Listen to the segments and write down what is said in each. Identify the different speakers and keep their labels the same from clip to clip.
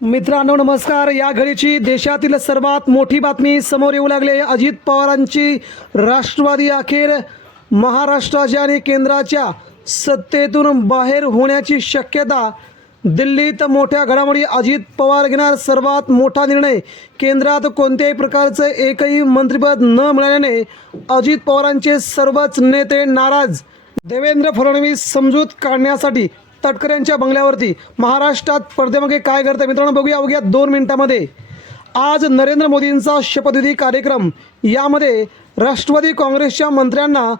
Speaker 1: मित्रांनो नमस्कार. या घडीची देशातील सर्वात मोठी बातमी समोर येऊ लागली अजित पवारांची राष्ट्रवादी अखेर महाराष्ट्राच्या आणि केंद्राच्या सत्तेतून बाहेर होण्याची शक्यता. दिल्लीत मोठ्या घडामोडी. अजित पवार घेणार सर्वात मोठा निर्णय. केंद्रात कोणत्याही प्रकारचं एकही मंत्रिपद न मिळाल्याने अजित पवारांचे सर्वच नेते नाराज. देवेंद्र फडणवीस समजूत काढण्यासाठी तटकऱ्यांच्या बंगल्यावरती महाराष्ट्रात पडद्यामागे काय घडतं मित्रांनो बघूया. अवघ्या दोन मिनिटामध्ये आज नरेंद्र मोदींचा शपथविधी कार्यक्रम. यामध्ये राष्ट्रवादी काँग्रेसच्या मंत्र्यांना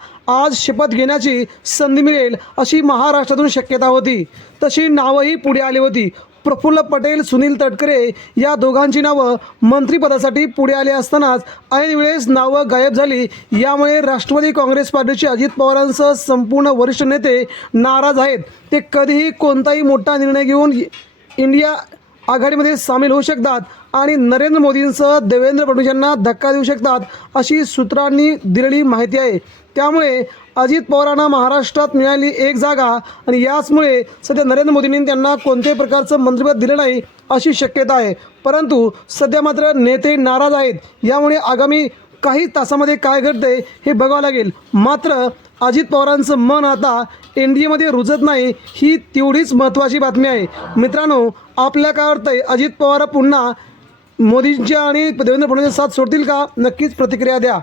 Speaker 1: आज शपथ घेण्याची संधी मिळेल अशी महाराष्ट्रातून शक्यता होती. तशी नावंही पुढे आली होती. प्रफुल्ल पटेल सुनील तटकरे या दोघांची नावं मंत्रिपदासाठी पुढे आली असतानाच ऐन वेळेस नावं गायब झाली. यामुळे राष्ट्रवादी काँग्रेस पार्टीचे अजित पवारांसह संपूर्ण वरिष्ठ नेते नाराज आहेत. ते कधीही कोणताही मोठा निर्णय घेऊन इंडिया आघाडीमध्ये सामील होऊ शकतात आणि नरेंद्र मोदींसह देवेंद्र फडणवीस यांना धक्का देऊ शकतात अशी सूत्रांनी दिलेली माहिती आहे. त्यामुळे अजित पवारांना महाराष्ट्रात मिळाली एक जागा आणि याचमुळे सध्या नरेंद्र मोदींनी त्यांना कोणत्याही प्रकारचं मंत्रिपद दिलं नाही अशी शक्यता आहे. परंतु सध्या मात्र नेते नाराज आहेत. यामुळे आगामी काही तासामध्ये काय घडते हे बघावं लागेल. मात्र अजित पवारांचं मन आता एन डी एमध्ये रुजत नाही ही तेवढीच महत्त्वाची बातमी आहे. मित्रांनो आपल्या काय वाटतंय? अजित पवार पुन्हा मोदींच्या आणि देवेंद्र फडणवीस साथ सोडतील का? नक्कीच प्रतिक्रिया द्या.